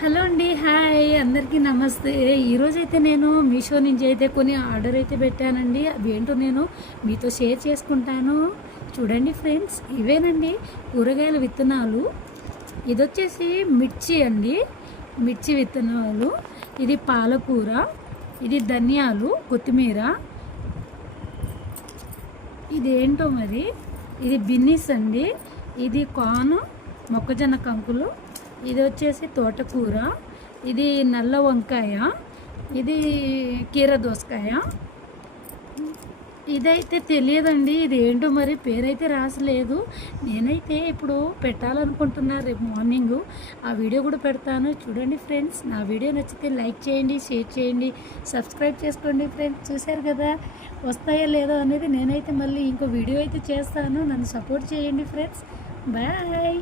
Hello అండి hi అందరికీ నమస్తే. ఈరోజైతే నేను మీషో నుంచి అయితే కొన్ని ఆర్డర్ అయితే పెట్టానండి. అవి ఏంటో నేను మీతో షేర్ చేసుకుంటాను. చూడండి ఫ్రెండ్స్ ఇవేనండి కూరగాయల విత్తనాలు. ఇది వచ్చేసి మిర్చి అండి మిర్చి విత్తనాలు. ఇది పాలకూర ఇది ధనియాలు కొత్తిమీర. ఇది ఏంటో మరి? ఇది బిన్నిస్ అండి. ఇది కాను మొక్కజొన్న కంకులు. ఇది వచ్చేసి తోటకూర. ఇది నల్ల వంకాయ. ఇది కీర దోసకాయ. ఇదైతే తెలియదండి ఇది ఏంటో మరి పేరైతే రాసలేదు. నేనైతే ఇప్పుడు పెట్టాలనుకుంటున్నా రేపు మార్నింగ్. ఆ వీడియో కూడా పెడతాను. చూడండి ఫ్రెండ్స్ నా వీడియో నచ్చితే లైక్ చేయండి షేర్ చేయండి సబ్స్క్రైబ్ చేసుకోండి ఫ్రెండ్స్. చూశారు కదా? వస్తాయో లేదో అనేది నేనైతే మళ్ళీ ఇంకో వీడియో అయితే చేస్తాను. నన్ను సపోర్ట్ చేయండి ఫ్రెండ్స్. బాయ్.